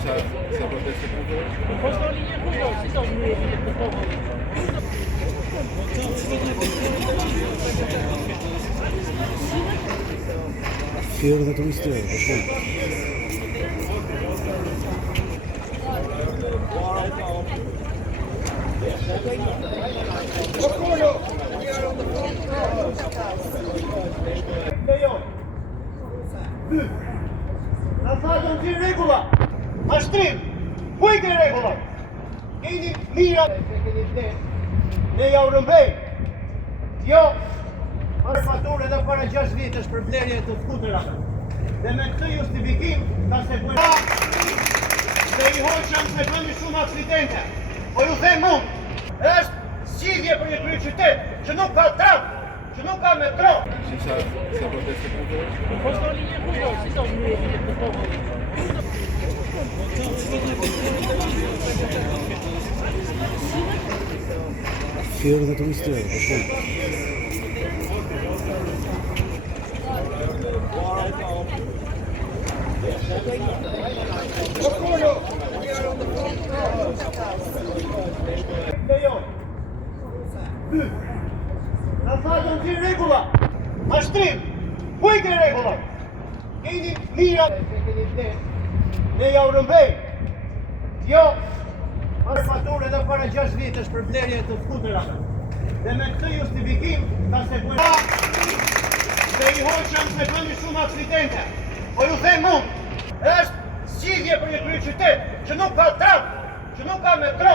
Sa proteste punëtore? Fior dhe turistë, po shumë. Na falën ti rregulla. Mashtrim. Ku i ke rregulla? Keni mira se keni vdes. Ne ja u rëmbej. Jo. Marë faturë edhe para 6 vitesh për blerje të skuterave. Dhe me këtë justifikim ka se se i hoqëm se bëmi shumë aksidente. Po ju them unë, është zgjidhje për një kryeqytet që nuk ka tram, që nuk ka metro. Sa proteste punëtore? Fior dhe turistë, po shumë. Na falën ti rregulla. Mashtrim. Ku i ke rregulla? Keni mira se keni vdes. Ne ja u rëmbej. Jo. Marë faturë edhe para 6 vitesh për blerje të skuterave. Dhe me këtë justifikim ka se i hoqëm se bëmi shumë aksidente. Po ju them unë, është zgjidhje për një kryeqytet që nuk ka tram, që nuk ka metro.